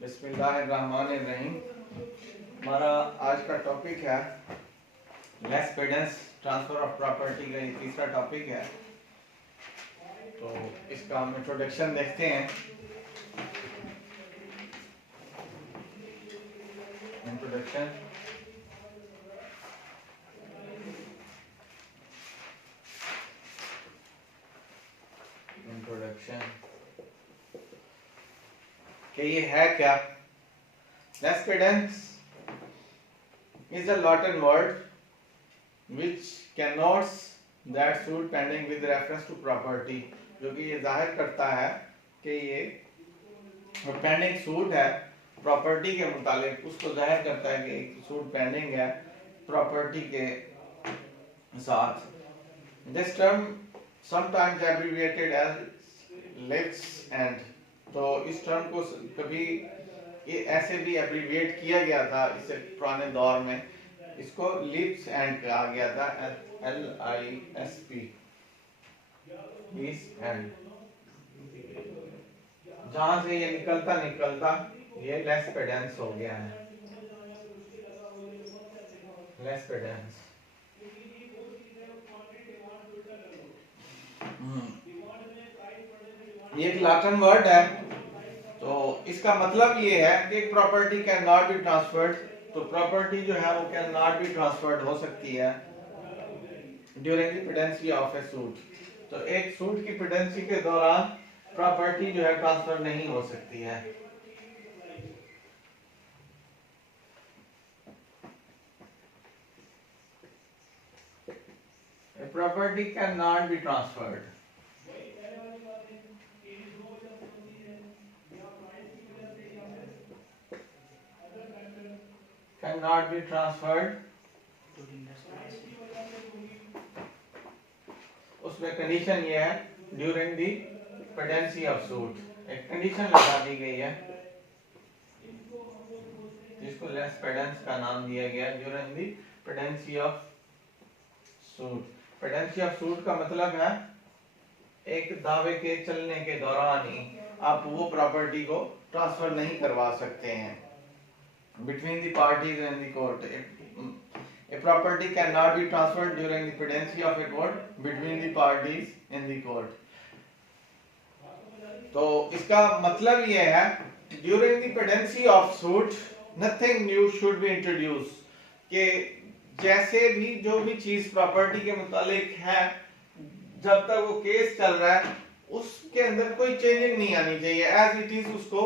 बिस्मिल्लाहिर्रहमानिर्रहीम। हमारा आज का टॉपिक है लेस पेडेंस ट्रांसफर ऑफ प्रॉपर्टी का ये तीसरा टॉपिक है। तो इसका हम इंट्रोडक्शन देखते हैं। इंट्रोडक्शन कि ये है क्या। Lis pendens is a Latin word which connotes that suit pending with reference to property, जो कि ये जाहिर करता है कि ये पेंडिंग सूट है प्रॉपर्टी के मुतालिक, उसको जाहिर करता है कि एक सूट पेंडिंग है प्रॉपर्टी के साथ। This term sometimes abbreviated as lives end. तो इस टर्म को कभी ये ऐसे भी एब्रिविएट किया गया था इससे पुराने दौर में, इसको लिप्स एंड कहा गया था, LISP एंड। जहां से ये निकलता ये लेस पेडेंस हो गया है। लेस पेडेंस ये एक लैटिन वर्ड है। तो इसका मतलब ये है कि property can not be transferred. तो प्रॉपर्टी जो है वो कैन नॉट बी ट्रांसफर्ड हो सकती है during the pendency of a suit. तो एक सूट की पेडेंसी के दौरान प्रॉपर्टी जो है ट्रांसफर नहीं हो सकती है। Property can not be transferred. Cannot be transferred। उसमें कंडीशन ये है during the pendency of suit. एक कंडीशन लगा दी गई है जिसको लेस पेडेंस का नाम दिया गया during the pendency of suit. Pendency of suit का मतलब है एक दावे के चलने के दौरान ही आप वो प्रॉपर्टी को ट्रांसफर नहीं करवा सकते हैं between the parties in the court. A property cannot be transferred during the pendency of a court between the parties in the court. तो इसका मतलब ये है during the pendency of suit nothing new should be introduced। कि जैसे भी जो भी चीज प्रॉपर्टी के मुतालिक है जब तक वो केस चल रहा है उसके अंदर कोई चेंजिंग नहीं आनी चाहिए, एज इट इज उसको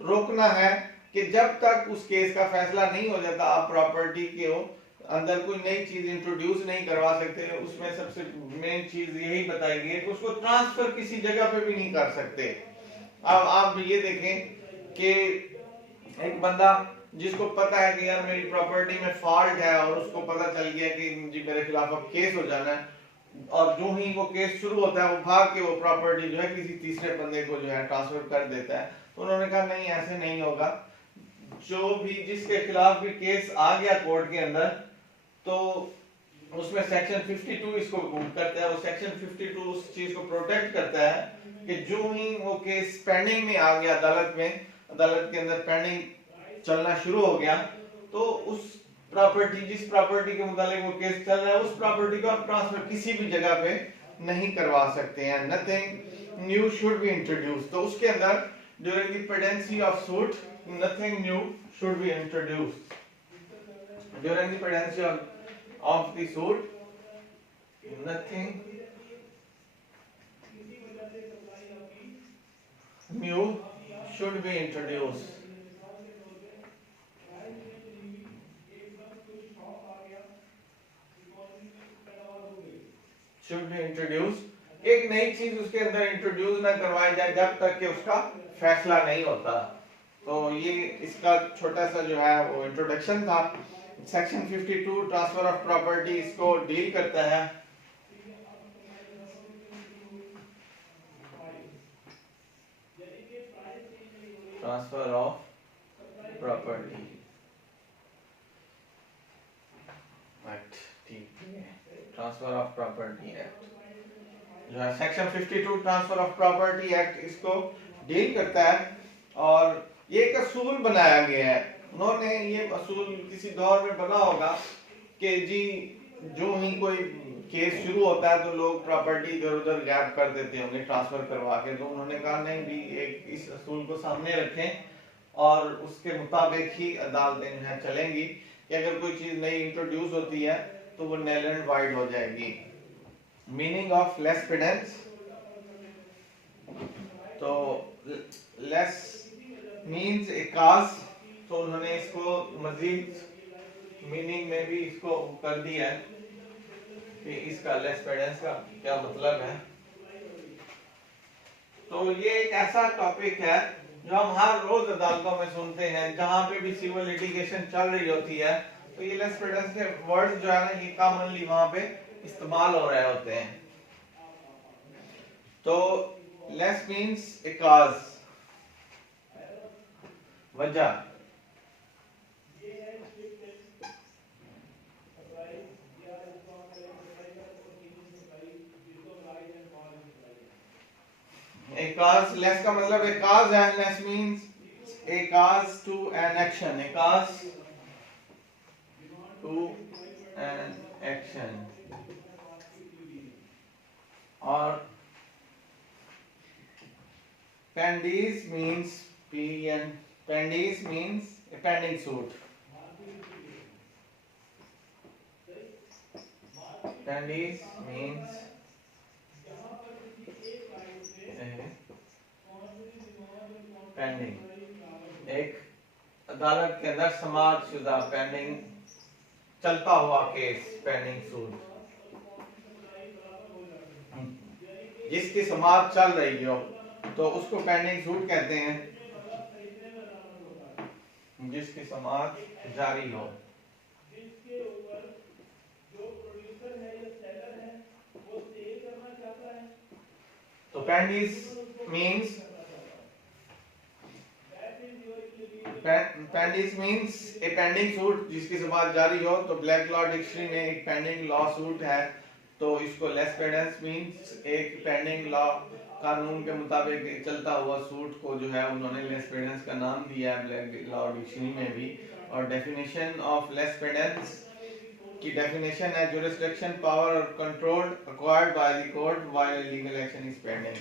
रोकना है कि जब तक उस केस का फैसला नहीं हो जाता आप प्रॉपर्टी के अंदर कोई नई चीज इंट्रोड्यूस नहीं करवा सकते। उसमें सबसे मेन चीज यही बताई गई है कि उसको ट्रांसफर किसी जगह पे भी नहीं कर सकते। अब आप ये देखें कि एक बंदा जिसको पता है कि यार मेरी प्रॉपर्टी में फॉल्ट है और उसको पता चल गया कि जी मेरे खिलाफ अब केस हो जाना है, और जो ही वो केस शुरू होता है वो भाग के वो प्रॉपर्टी जो है किसी तीसरे बंदे को जो है ट्रांसफर कर देता है। तो उन्होंने कहा नहीं, ऐसे नहीं होगा। जो भी जिसके खिलाफ भी केस आ गया कोर्ट के अंदर तो उसमें सेक्शन 52 इसको करता है। वो सेक्शन 52 उस चीज को प्रोटेक्ट करता है कि जो ही वो केस पेंडिंग में आ गया अदालत में, अदालत के अंदर पेंडिंग चलना शुरू हो गया, तो उस प्रॉपर्टी जिस प्रॉपर्टी के मुतालिक वो केस चल रहा है उस प्रॉपर्टी को आप ट्रांसफर किसी भी जगह पे नहीं करवा सकते हैं। Nothing new should be introduce. तो उसके अंदर during the pendency of suit nothing new should be introduced during the pendency of the suit। nothing new should be introduced। should be introduced। एक नई चीज उसके अंदर इंट्रोड्यूस ना करवाई जाए जब तक कि उसका फैसला नहीं होता। तो ये इसका छोटा सा जो है वो इंट्रोडक्शन था। सेक्शन 52 ट्रांसफर ऑफ प्रॉपर्टी इसको डील करता है। ट्रांसफर ऑफ प्रॉपर्टी एक्ट, ठीक है, ट्रांसफर ऑफ प्रॉपर्टी एक्ट जो है section 52 transfer of property act इसको डील करता है। और ये एक असूल बनाया गया है। उन्होंने ये असूल किसी दौर में बना होगा कि जी जो ही कोई केस शुरू होता है तो लोग प्रॉपर्टी इधर उधर गैप कर देते होंगे ट्रांसफर करवा के, तो उन्होंने कहा नहीं भी एक इस असूल को सामने रखें और उसके मुताबिक ही अदालतें जो है चलेंगी कि अगर कोई चीज नई इंट्रोड्यूस होती है तो वो नल एंड वाइड हो जाएगी। मीनिंग ऑफ लेस पेडेंस, तो लेस मीन्स ए काज, तो उन्होंने इसको मजीद मीनिंग में भी इसको कर दिया है कि इसका लेस पेडेंस का क्या मतलब है। तो ये एक ऐसा टॉपिक है जो हम हर रोज अदालतों में सुनते हैं, जहां पे भी सिविल लिटिगेशन चल रही होती है तो ये लेस पेडेंस के वर्ड जो है ना ये कॉमनली वहां पे इस्तेमाल हो रहे होते हैं। तो लेस मीन्स ए काज, वजह। A cause, less का मतलब a cause and less means a cause to an action, a cause to an action, और pendies means pendies means a pending suit, pendies means pending, एक अदालत के अंदर समाप्त शुदा पेंडिंग चलता हुआ केस, पेंडिंग सूट, जिसकी समाप्त चल रही हो तो उसको पेंडिंग सूट कहते हैं, जिसकी समाप्त जारी हो। तो पेंडिस मीन्स पेंडिस मीन्स ए पेंडिंग सूट जिसकी समाप्त जारी हो। तो ब्लैक लॉ डिक्शनरी में एक पेंडिंग लॉ सूट है, तो इसको लेस पेडेंस मीन्स एक पेंडिंग लॉ कानून के मुताबिक चलता हुआ सूट को जो है उन्होंने लेस पेडेंस का नाम दिया है ब्लैक लॉ डिक्शनरी में भी। और डेफिनेशन ऑफ लेस पेडेंस की डेफिनेशन है जुरिसडिक्शन पावर और control acquired by the court while legal action is pending.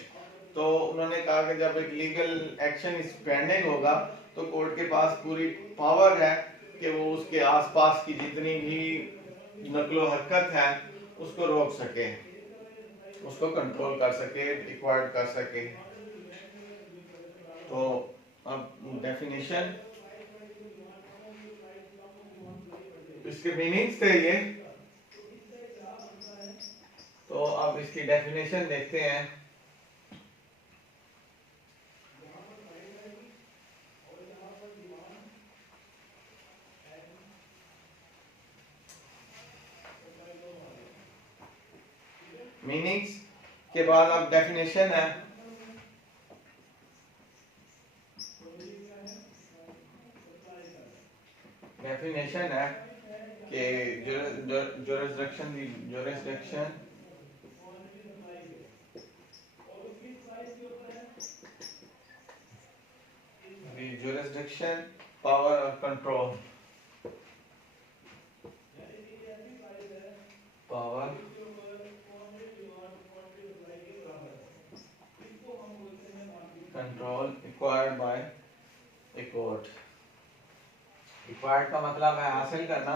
तो उन्होंने कहा कि जब एक लीगल एक्शन इज पेंडिंग होगा तो कोर्ट के पास पूरी पावर है कि वो उसके आसपास की जितनी भी नकलो हरकत है उसको रोक सके, उसको कंट्रोल कर सके, एक्वायर्ड कर सके। तो अब डेफिनेशन, इसके मीनिंग्स थे ये, तो अब इसकी डेफिनेशन देखते हैं। मीनिंग्स के बाद अब डेफिनेशन है। डेफिनेशन है कि jurisdiction पावर और control, power control acquired by a court. Acquired का मतलब है हासिल करना,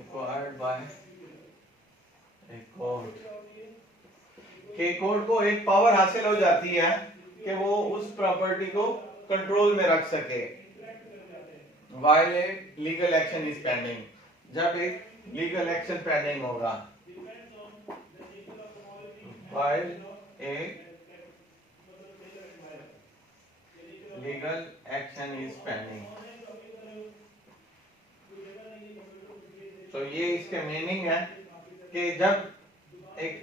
एक्वायर्ड बाय ए कोर्ट, के कोर्ट को एक पावर हासिल हो जाती है कि वो उस प्रॉपर्टी को कंट्रोल में रख सके while a legal action is pending, जब एक लीगल एक्शन पेंडिंग होगा, while a legal action is pending. तो ये इसके मीनिंग है कि जब एक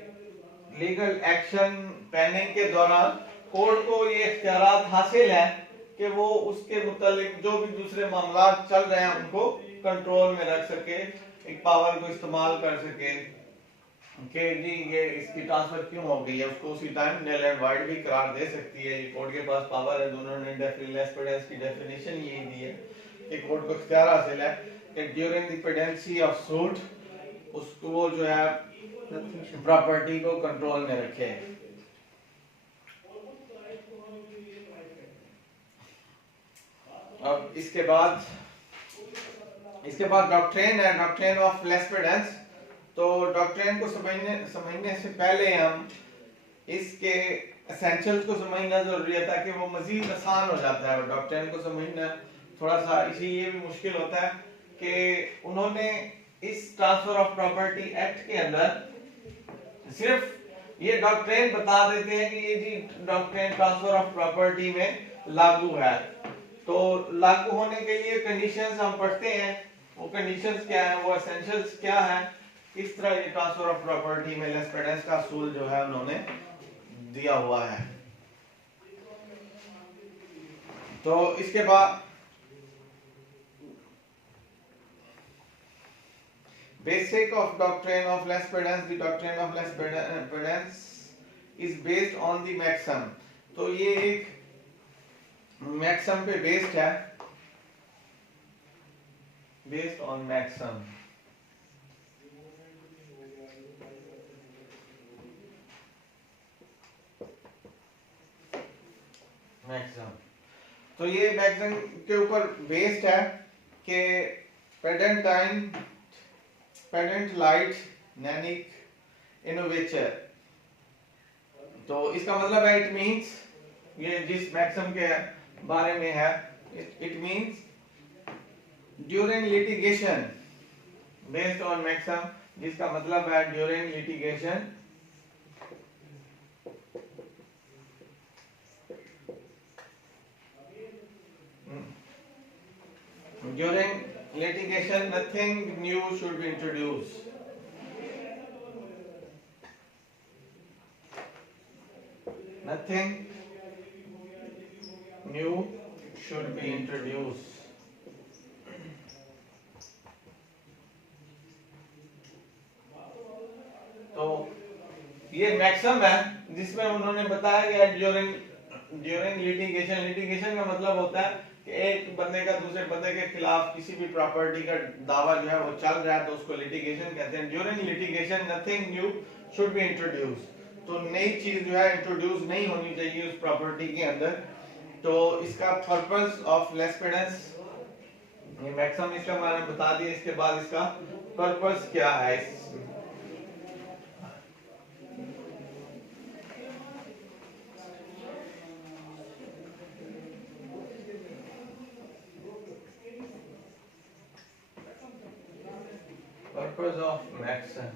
लीगल एक्शन पेंडिंग के दौरान कोर्ट को ये इख्तियारात हासिल है कि वो उसके मुतालिक जो भी दूसरे मामला चल रहे हैं उनको कंट्रोल में रख सके, एक पावर को इस्तेमाल कर सके। कि जी ये इसकी ट्रांसफर क्यों हो गई है, उसको उसी टाइम नल एंड वाइड भी करार दे सकती है। ये कोर्ट के पास पावर है। दोनों ने लेस्पेडेंस की डेफिनेशन यही दी है कि कोर्ट को इख्तियार हासिल है कि during the pendency of suit उसको वो जो है प्रॉपर्टी को कंट्रोल में रखे। अब इसके बाद डॉक्ट्रिन है, डॉक्ट्रिन ऑफ लेस्पेडेंस। तो डॉक्ट्रिन को समझने से पहले हम इसके एसेंशियल्स को समझना जरूरी है ताकि वो मजीद आसान हो जाता है। डॉक्ट्रिन को समझना थोड़ा सा इसीलिए भी मुश्किल होता है कि उन्होंने इस ट्रांसफर ऑफ प्रॉपर्टी एक्ट के अंदर सिर्फ ये डॉक्ट्रिन बता देते हैं कि ये जी डॉक्ट्रिन ट्रांसफर ऑफ प्रॉपर्टी में लागू है। तो लागू होने के लिए कंडीशंस हम पढ़ते हैं। वो कंडीशंस क्या है, वो एसेंशियल्स क्या है, किस तरह ये ट्रांसफर ऑफ प्रॉपर्टी में लेस्पेडेंस का असूल जो है उन्होंने दिया हुआ है। तो इसके बाद basic of doctrine of lis pendens, the doctrine of lis pendens is based on the maxim. तो ये एक मैक्सिम पे बेस्ड है, बेस्ड ऑन मैक्सिम। मैक्सिम तो ये मैक्सिम के ऊपर बेस्ड है कि पेडेंट लाइट नैनिक इनोवेचर। तो इसका मतलब है इट मींस, ये जिस मैक्सिम के बारे में है, it means during litigation based on maxim, जिसका मतलब है during litigation nothing new should be introduced. Nothing new should be introduced. तो ये मैक्सिम है जिसमें उन्होंने बताया गया ड्यूरिंग लिटिगेशन का मतलब होता है कि एक बंदे का दूसरे बंदे के खिलाफ किसी भी प्रॉपर्टी का दावा जो है वो चल रहा है तो उसको लिटिगेशन कहते हैं। During litigation nothing new should be introduce. तो नई चीज जो है इंट्रोड्यूस नहीं होनी चाहिए उस प्रॉपर्टी के अंदर। तो इसका पर्पस ऑफ लेस्पेडेंस, ये मैक्सिमम इसका बारे में बता दिया। इसके बाद इसका पर्पस क्या है, purpose of maxim,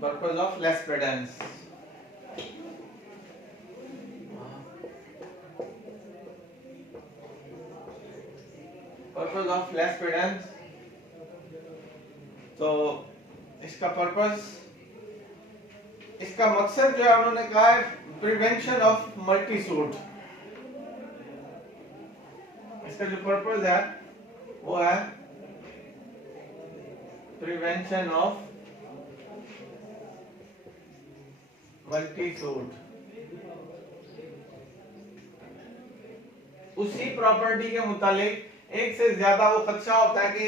purpose of lis pendens. Purpose of lis pendens, तो इसका पर्पस, इसका मकसद जो है उन्होंने कहा है प्रिवेंशन ऑफ मल्टी सूट। इसका जो पर्पस है वो है प्रिवेंशन ऑफ मल्टी सूट। उसी प्रॉपर्टी के मुतालिक एक से ज्यादा वो खदशा होता है कि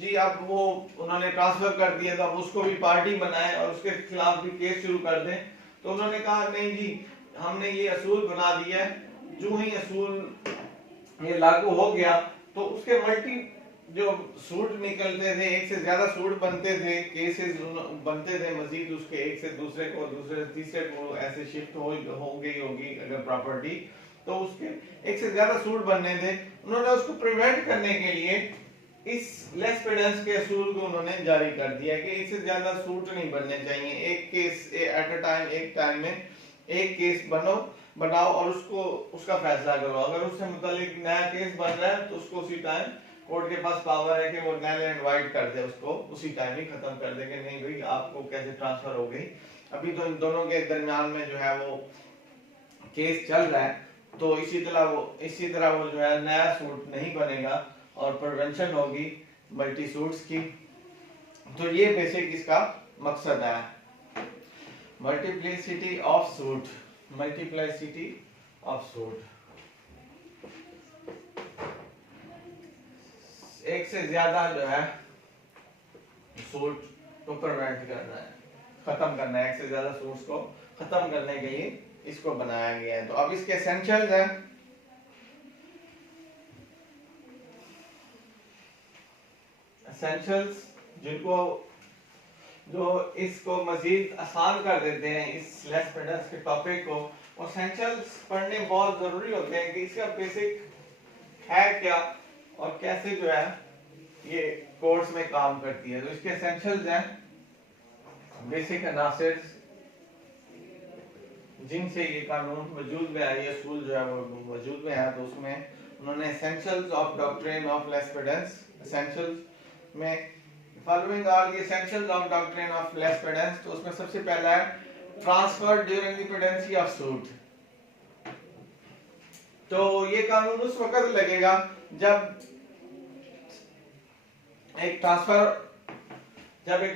जी अब वो उन्होंने ट्रांसफर कर दिया तो अब उसको भी पार्टी बनाए और उसके खिलाफ भी केस शुरू कर दें। तो उन्होंने कहा नहीं जी, हमने ये असूल बना दिया है, जो ही असूल ये लागू हो गया तो उसके मल्टी जो सूट निकलते थे, एक से ज्यादा सूट बनते थे, केसेस बनते थे मजीद, उसके एक से दूसरे को, दूसरे से तीसरे को ऐसे शिफ्ट हो गई होगी अगर प्रॉपर्टी, तो उसके एक से ज्यादा सूट बनने थे। उन्होंने उसको प्रिवेंट करने के लिए इस लेस्पेडेंस के असूल को उन्होंने जारी कर दिया कि एक से ज्यादा सूट नहीं बनने चाहिए। एक केस एट अ टाइम, एक टाइम में एक केस बनाओ और उसको उसका फैसला करो। अगर उससे मुतालिक नया केस बन रहा है तो उसको उसी टाइम कोर्ट के पास पावर है कि वो नल एंड वाइड कर दे, उसको उसी टाइम ही खत्म कर दे कि नहीं भाई आपको कैसे ट्रांसफर हो गई। अभी तो इन दोनों के दरमियान में जो है वो केस चल रहा है, तो इसी तरह वो जो है नया सूट नहीं बनेगा और प्रिवेंशन होगी मल्टी सूट्स की। तो ये बेसिक इसका मकसद है। Multiplicity of suit, multiplicity of suit, एक से ज्यादा जो है सूट को प्रिवेंट करना है, खत्म करना है, एक से ज्यादा सूट्स को खत्म करने के लिए इसको बनाया गया है। तो अब इसके एसेंशियल्स हैं। एसेंशियल्स जिनको जो इसको मजीद आसान कर देते हैं इस लेस पेडेंस के टॉपिक को, एसेंशियल्स पढ़ने बहुत जरूरी होते हैं कि इसका बेसिक है क्या और कैसे जो है ये कोर्स में काम करती है। तो इसके एसेंशियल्स हैं बेसिक अनासिर जिनसे ये कानून वजूद में आया, ये असूल जो है वो वजूद में आया। तो उसमें उन्होंने essentials of doctrine of lis pendens, essentials में following are the essentials of doctrine of lis pendens. तो उसमें सबसे पहला है transfer during the pendency of suit. तो ये कानून उस वक्त लगेगा जब एक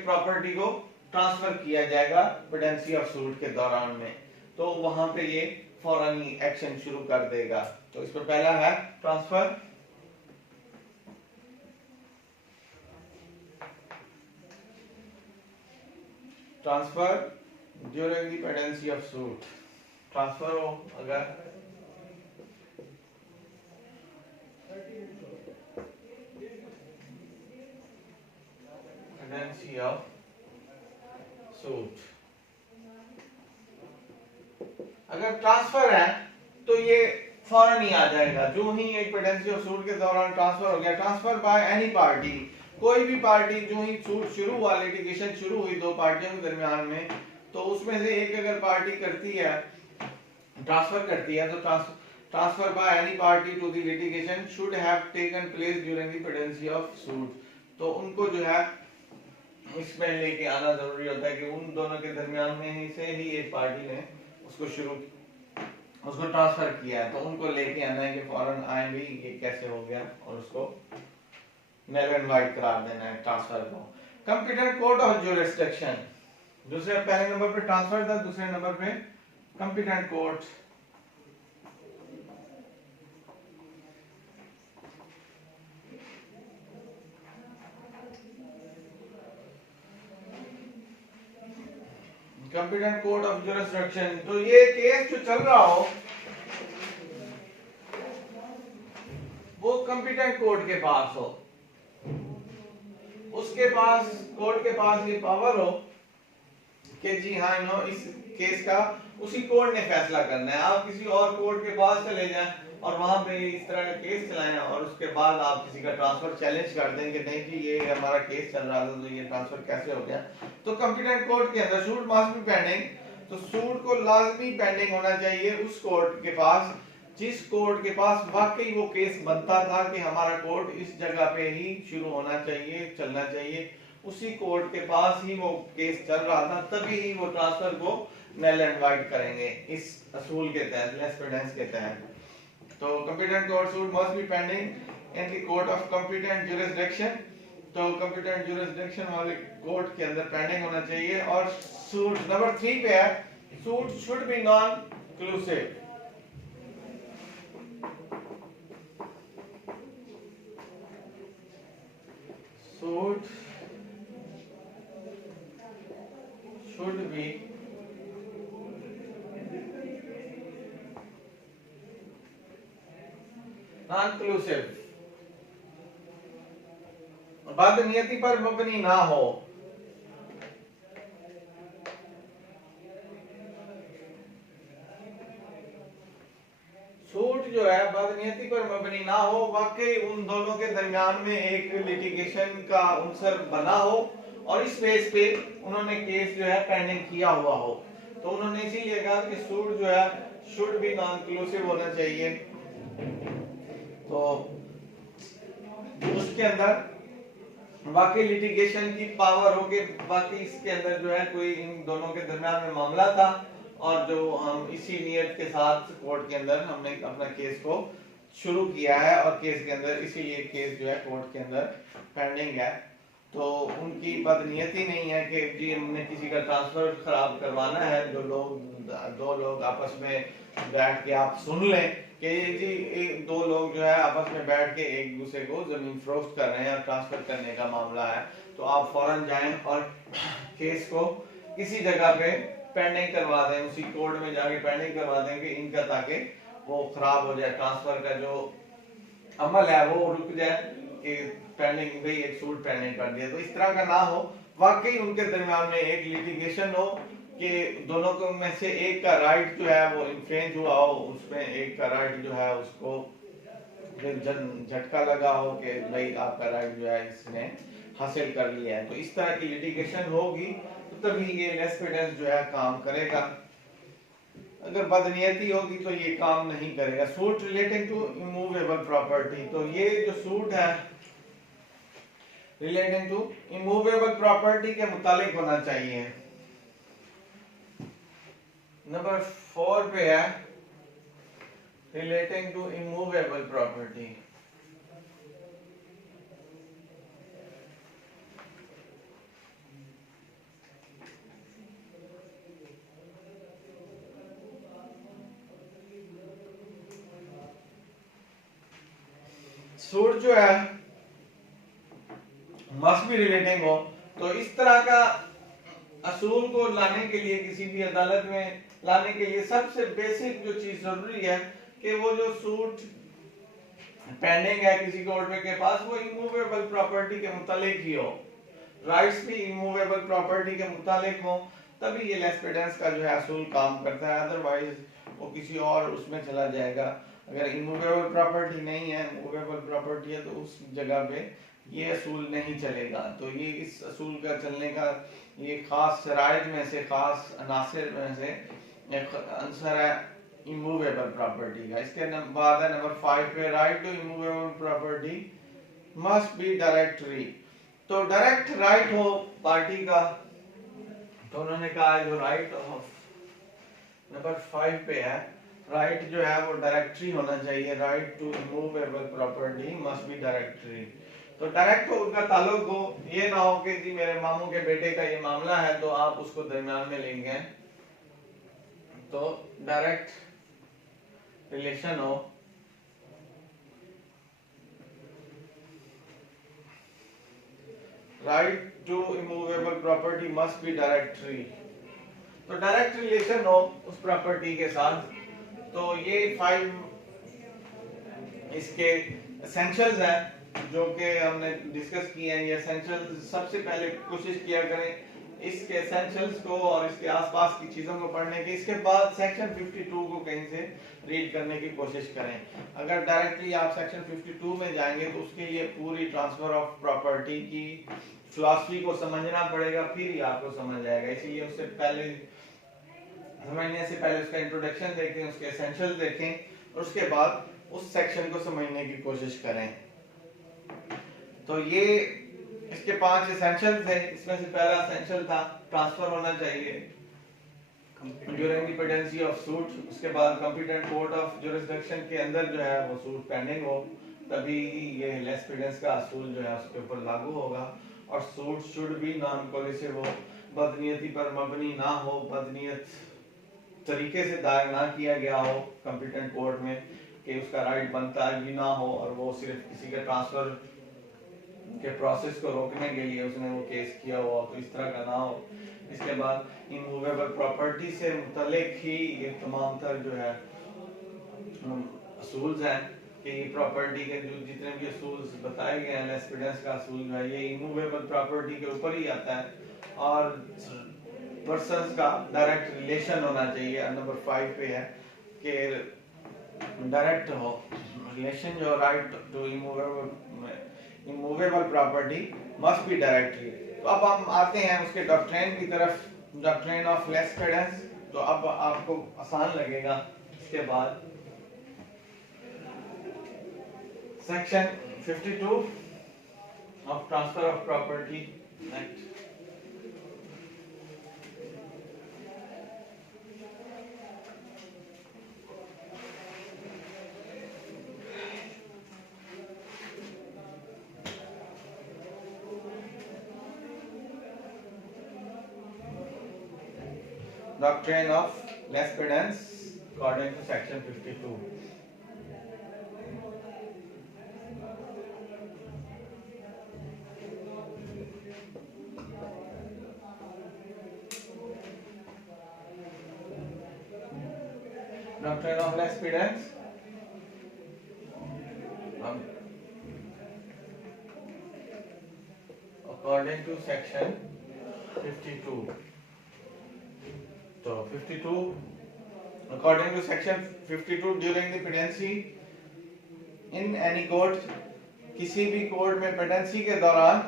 प्रॉपर्टी को ट्रांसफर किया जाएगा पेडेंसी ऑफ सूट के दौरान में, तो वहां पे ये फौरन ही एक्शन शुरू कर देगा। तो इस पर पहला है transfer during the pendency of suit. Transfer हो अगर पेडेंसी ऑफ सूट, अगर ट्रांसफर है तो ये फौरन ही आ जाएगा। जो ही एक पेडेंसी ऑफ सूट के दौरान ट्रांसफर हो गया, ट्रांसफर बाय एनी पार्टी, कोई भी पार्टी जो ही सूट शुरू हुआ, लिटिगेशन शुरू हुई दो पार्टियों के दरमियान में, तो उसमें से एक अगर पार्टी करती है ट्रांसफर करती है, तो transfer by any party to the litigation should have taken place during the pendency of suit. तो उनको जो है इसमें लेके आना जरूरी होता है कि उन दोनों के दरमियान में ही से ही एक पार्टी ने उसको ट्रांसफर किया है, तो उनको लेके आना है कि फौरन आए भी ये कैसे हो गया और उसको नल एंड वाइड करार देना है ट्रांसफर को। कंप्यूटर कोड ऑफ ज्यूरिसडिक्शन, दूसरे पहले नंबर पे ट्रांसफर था, दूसरे नंबर पे computer code. Computer code of jurisdiction, तो ये केस जो चल रहा हो वो कंप्यूटर कोर्ट के पास हो, उसके पास कोर्ट के पास ये पावर हो कि जी हाँ इस केस का उसी कोर्ट ने फैसला करना है। आप किसी और कोर्ट के पास चले जाएं और वहां पे इस तरह का केस चलाएं और उसके बाद आप किसी का ट्रांसफर चैलेंज कर दें कि नहीं जी ये हमारा केस चल रहा था तो ये ट्रांसफर कैसे हो गया। तो कंप्यूटर कोर्ट के अंदर सूट मस्ट बी पेंडिंग, तो सूट को लाजमी पेंडिंग होना चाहिए उस कोर्ट के पास जिस कोर्ट के पास वाकई वो केस बनता था कि हमारा कोर्ट इस जगह पे ही शुरू होना चाहिए, चलना चाहिए, उसी कोर्ट के पास ही वो केस चल रहा था, तभी ही वो ट्रांसफर को नल एंड वाइड करेंगे इस असूल के तहत, लेस पेडेंस के तहत। तो competent court suit must be pending in the court of competent jurisdiction, तो कंप्यूटेंट ज्यूरिसडिक्शन वाले कोर्ट के अंदर पेंडिंग होना चाहिए। और सूट नंबर 3 पे है, suit should be non conclusive, suit should be non-conclusive, बदनीयती पर मबनी ना हो। सूट जो है बदनीयती पर मबनी ना हो, वाकई उन दोनों के दरमियान में एक लिटिगेशन का अंसर बना हो और इस बेस पे उन्होंने केस जो है पेंडिंग किया हुआ हो। तो उन्होंने इसीलिए कहा कि सूट जो है शुड बी नॉन कंक्लूसिव होना चाहिए। तो उसके अंदर बाकी लिटिगेशन की पावर हो कि बाकी इसके अंदर जो है कोई इन दोनों के दरमियान में मामला था और जो हम इसी नियत के साथ कोर्ट के अंदर हमने अपना केस को शुरू किया है और केस के अंदर इसीलिए केस जो है कोर्ट के अंदर पेंडिंग है। तो उनकी बदनीयती नहीं है कि जी हमने किसी का ट्रांसफर खराब करवाना है, दो लोग आपस में बैठ के आप सुन लें कि जी दो लोग जो है आपस में बैठ के एक दूसरे को जमीन फरोख्त कर रहे हैं और ट्रांसफर करने का मामला है, तो आप फौरन जाएं और केस को किसी जगह पे पेंडिंग करवा दें, उसी कोर्ट में जाके पेंडिंग करवा दें कि इनका, ताकि वो खराब हो जाए, ट्रांसफर का जो अमल है वो रुक जाए कि पेंडिंग भाई एक सूट पेंडिंग कर दिया। तो इस तरह का ना हो, वाकई उनके दरमियान में एक लिटिगेशन हो कि दोनों को में से एक का राइट जो है वो इन्फ्रेंज हुआ हो, उसमें एक का राइट जो है उसको झटका लगा हो कि भाई आपका राइट जो है इसने हासिल कर लिया है। तो इस तरह की लिटिगेशन होगी तो तभी ये लेस्पिडेंस जो है काम करेगा। अगर बदनीयती होगी तो ये काम नहीं करेगा। Suit relating to immovable property, तो ये जो सूट है रिलेटिंग टू इमूवेबल प्रॉपर्टी के मुतालिक होना चाहिए। नंबर 4 पे है relating to immovable property. Suit जो है मस्ट बी रिलेटिंग हो, तो इस तरह का असूल को लाने के लिए, किसी भी अदालत में लाने के लिए सबसे बेसिक जो चीज जरूरी है कि वो जो सूट पेंडिंग है किसी कोर्ट में के पास, वो इमूवेबल प्रॉपर्टी के मुतालिक ही हो, राइट्स भी इमूवेबल प्रॉपर्टी के मुतालिक हो, तभी ये लेस्पिडेंस का जो है असूल काम करता है। अदरवाइज वो किसी और उसमें चला जाएगा। अगर इमूवेबल प्रॉपर्टी नहीं है, मूवेबल प्रॉपर्टी है, तो उस जगह पे ये असूल नहीं चलेगा। तो ये इस असूल का चलने का ये खास शराइत में से, खास अनासिर में से एक आंसर है इमूवेबल प्रॉपर्टी का। इसके बाद है नंबर 5 पे right to immovable property must be directory. तो डायरेक्ट राइट हो पार्टी का, तो उन्होंने कहा है जो राइट ऑफ नंबर 5 पे है, राइट जो है वो डायरेक्टरी होना चाहिए। Right to immovable property must be directory. तो डायरेक्ट हो, उनका ताल्लुक हो, ये ना हो कि जी मेरे मामू के बेटे का ये मामला है तो आप उसको दरमियान में लेंगे। तो डायरेक्ट रिलेशन हो, right to immovable property must be directory. तो डायरेक्ट रिलेशन हो उस प्रॉपर्टी के साथ। तो ये 5 इसके एसेंशियल्स हैं जो कि हमने डिस्कस किए हैं। ये एसेंशियल्स सबसे पहले कोशिश किया करें इसके एसेंशियल्स को और इसके आसपास की चीजों को पढ़ने की। इसके बाद सेक्शन 52 को कहीं से रीड करने की कोशिश करें। अगर डायरेक्टली आप सेक्शन 52 में जाएंगे तो उसके लिए पूरी ट्रांसफर ऑफ प्रॉपर्टी की फिलॉसफी को समझना पड़ेगा, फिर ही आपको समझ आएगा। इसीलिए उससे पहले, समझने से पहले उसका इंट्रोडक्शन देखें, उसके एसेंशियल देखें और उसके बाद उस सेक्शन को समझने की कोशिश करें। तो ये इसके 5 एसेंशियल थे। इसमें से पहला एसेंशियल था ट्रांसफर होना चाहिए during the pendency of suit. उसके बाद कॉम्पिटेंट कोर्ट ऑफ जुरिसडिक्शन के अंदर जो है वो सूट पेंडिंग हो, तभी ये लेस्पिडेंस का असूल जो है उसके ऊपर लागू होगा। और सूट शुड बी नॉन कोलिसिव हो, बदनीयती पर मबनी ना हो, बदनीयत तरीके से दायर ना किया गया हो कॉम्पिटेंट कोर्ट में कि उसका राइट बनता है भी ना हो, और वो सिर्फ किसी के ट्रांसफर के प्रोसेस को रोकने के लिए उसने वो केस किया हुआ, तो इस तरह का ना हो। इसके बाद इमूवेबल प्रॉपर्टी से मुतल्लिक ही ये तमाम तर जो है असूल्स हैं कि ये प्रॉपर्टी के जो जितने भी असूल्स बताए गए हैं, लेस्पिडेंस का असूल जो है ये इमूवेबल प्रॉपर्टी के ऊपर ही आता है। और पर्सन्स का डायरेक्ट रिलेशन होना चाहिए। नंबर 5 पे है कि डायरेक्ट हो रिलेशन, जो right to immovable property must be directly. तो अब हम आते हैं उसके डॉक्ट्रिन की तरफ, डॉक्ट्रिन ऑफ लेस्पिडेंस। तो अब आपको आसान लगेगा। इसके बाद section 52 of transfer of property act. doctrine of less pedants according to section 52. Doctrine of less pedants. According to section 52. So 52. According to section 52, during the pendency in any court, किसी भी court में पेडेंसी के दौरान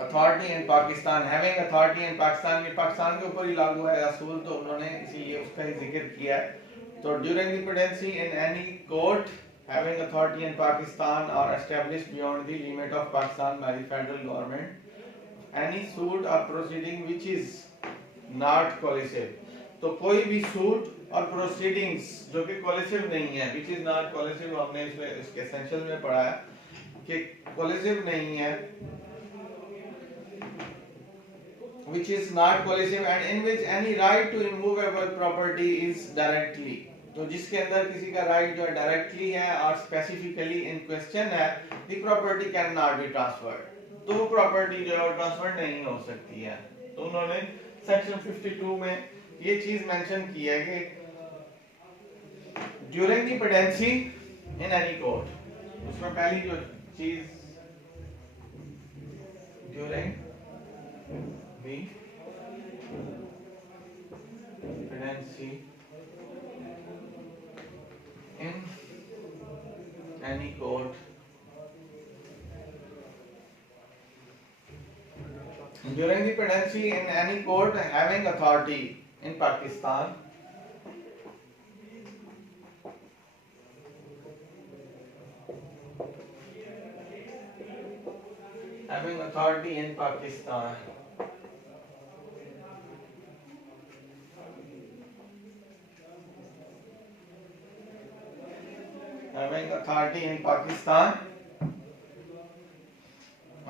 authority in Pakistan, having authority in Pakistan, ये पाकिस्तान के ऊपर ही लागू है असूल, तो उन्होंने इसीलिए उसका ही जिक्र किया है. तो during the pendency in any court having authority in Pakistan or established beyond the limit of Pakistan by the federal government, any suit or proceeding which is not coercive. तो कोई भी सूट और प्रोसीडिंग्स जो कि कोलेसिव नहीं है, which is not coercive, हमने इसके एसेंशियल में पढ़ा है कि कोलेसिव नहीं है, which is not coercive and in which any right to immovable property is directly, तो जिसके अंदर किसी का राइट जो है डायरेक्टली है और स्पेसिफिकली इन क्वेश्चन है, the property can not be transferred, तो वो प्रॉपर्टी जो है ट्रांसफर नहीं हो सकती है. तो उन्होंने सेक्शन 52 में ये चीज मेंशन की है कि during the pendency in any court, उसमें पहली जो चीज during the pendency in any court, during the pendency in any court having authority in Pakistan, having authority in Pakistan, having authority in Pakistan,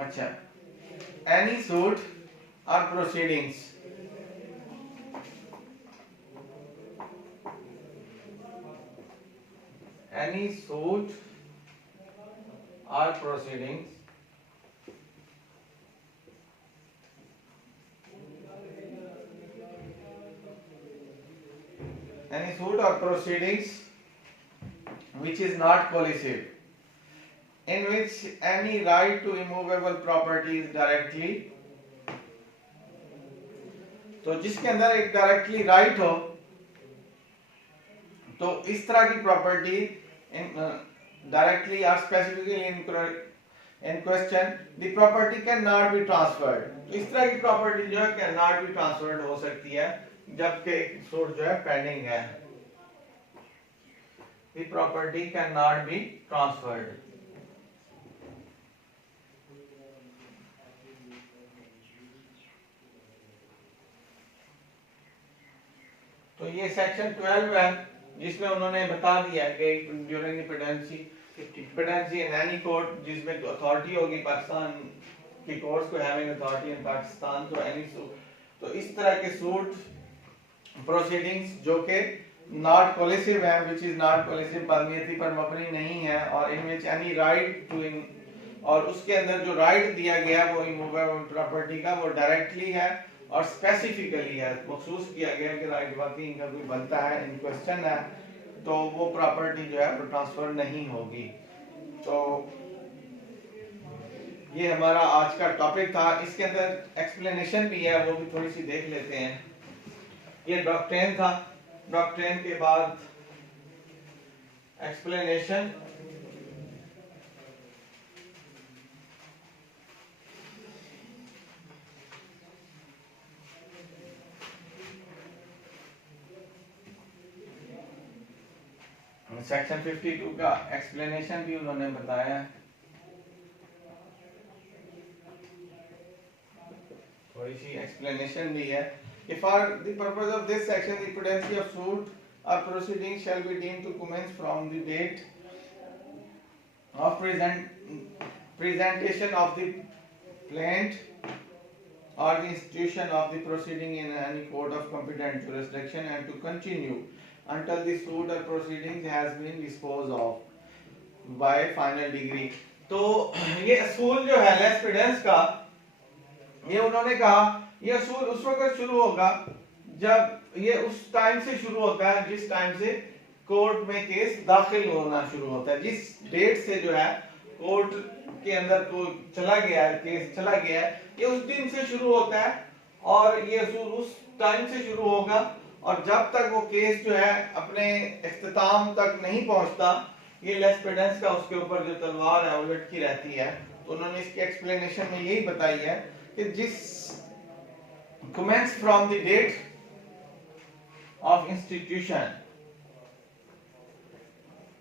अच्छा, any suit or proceedings any suit or proceedings any suit or proceedings which is not coercive, in which any right to immovable property is directly, तो जिसके अंदर एक directly right हो, तो इस तरह की प्रॉपर्टी डायरेक्टली और specifically in question the property can not be transferred, इस तरह की प्रॉपर्टी जो है कैन नॉट बी ट्रांसफर्ड हो सकती है जबकि एक सूट जो है पेंडिंग है. The property cannot be transferred. तो ये सेक्शन 12 है जिसमें उन्होंने बता दिया कि during the pendency in any court जिसमें अथॉरिटी होगी पाकिस्तान की कोर्ट्स को हैविंग अथॉरिटी इन पाकिस्तान, तो एनी सूट, तो इस तरह के सूट प्रोसीडिंग्स जो कि नॉट कोलेसिव है, विच इज नॉट कोलेसिव, बदनीयती पर मबनी नहीं है, और इन विच एनी राइट टू इन, और उसके अंदर जो राइट दिया गया वो इमूवेबल प्रॉपर्टी का वो डायरेक्टली है और स्पेसिफिकली है, मखसूस किया गया कि राइट वाकई इनका कोई बनता है, इन क्वेश्चन है, तो वो प्रॉपर्टी जो है वो ट्रांसफर नहीं होगी. तो ये हमारा आज का टॉपिक था. इसके अंदर एक्सप्लेनेशन भी है, वो भी थोड़ी सी देख लेते हैं. ये डॉक्ट्रिन था, डॉक्ट्रिन के बाद एक्सप्लेनेशन. सेक्शन 52 का एक्सप्लेनेशन भी उन्होंने बताया. थोड़ी सी एक्सप्लेनेशन भी है. If for the purpose of this section, the pendency of suit or proceeding shall be deemed to commence from the date of presentation of the plaint or the institution of the proceeding in any court of competent jurisdiction and to continue until the suit or proceedings has been disposed of by final degree। तो ये असूल जो है लेस्पिडेंस का, ये उन्होंने कहा ये असूल उस वक्त शुरू होगा जब ये उस टाइम से शुरू होता है जिस टाइम से कोर्ट में केस दाखिल होना शुरू होता है, जिस डेट से जो है कोर्ट के अंदर को चला गया है, केस चला गया है, ये उस दिन से शुरू होता है और ये असूल उस टाइम से शुरू होगा और जब तक वो केस जो है अपने इख्तिताम तक नहीं पहुंचता, ये लेस्पिडेंस का उसके ऊपर जो तलवार है वो लटकी रहती है। तो उन्होंने इसकी एक्सप्लेनेशन में यही बताई है कि जिस commence from the date of institution,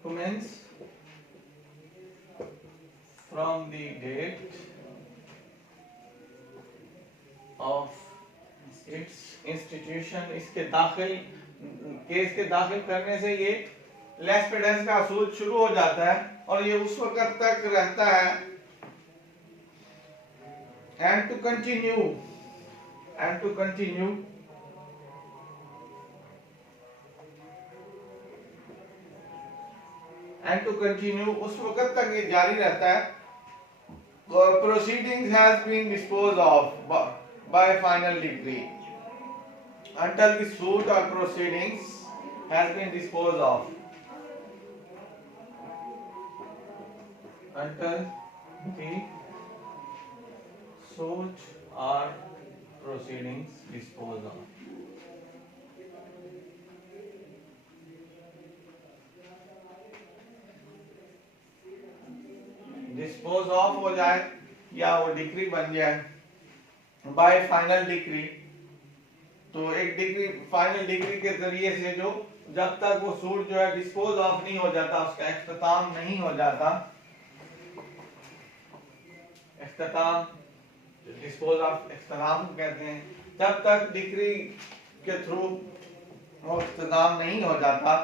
commence from the date of its institution, इसके दाखिल केस के दाखिल करने से ये लेस्पिडेंस का असूल शुरू हो जाता है और ये उस वक्त तक रहता है and to continue उस वक्त तक ये जारी रहता है। proceedings has been disposed of by final decree until the suit or proceedings has been disposed of, until the suit or proceedings disposed of। Dispose of हो जाए या वो डिक्री बन जाए बाय फाइनल डिक्री। तो एक डिक्री फाइनल डिक्री के जरिए से जो जब तक वो सूट जो है डिस्पोज ऑफ नहीं हो जाता, उसका इख्तिताम नहीं हो जाता, इख्तिताम डिस्पोज ऑफ इख्तिताम कहते हैं, जब तक डिक्री के थ्रू वो इख्तिताम नहीं हो जाता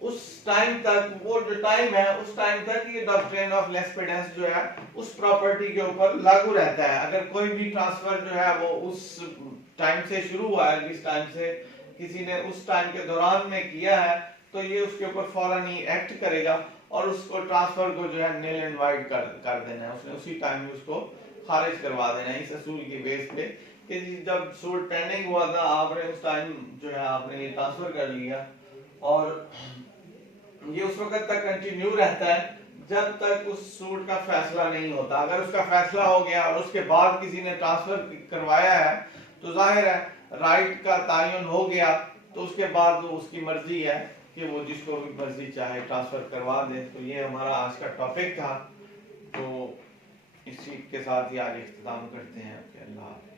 उस टाइम तक, वो जो टाइम है उस टाइम तक ये डॉक्ट्रिन ऑफ लेस्पिडेंस जो है उस प्रॉपर्टी के ऊपर लागू रहता है। अगर कोई भी ट्रांसफर जो है वो उस टाइम से शुरू हुआ है, जिस टाइम से किसी ने उस टाइम के दौरान में किया है, तो ये उसके ऊपर फौरन ही एक्ट करेगा और उसको ट्रांसफर को जो है निल एंड वाइड कर देना है, उसने उसी टाइम में उसको खारिज करवा देना है इस असूल की बेस पे कि जब सूट पेंडिंग हुआ था आपने उस टाइम जो है आपने ये ट्रांसफर कर लिया और ये उस वक्त तक कंटिन्यू रहता है जब तक उस सूट का फैसला नहीं होता। अगर उसका फैसला हो गया और उसके बाद किसी ने ट्रांसफर करवाया है तो जाहिर है राइट का तायुन हो गया, तो उसके बाद वो उसकी मर्जी है कि वो जिसको भी मर्जी चाहे ट्रांसफर करवा दे। तो ये हमारा आज का टॉपिक था, तो इसी के साथ ही आज इख्तिताम करते हैं। अल्लाह।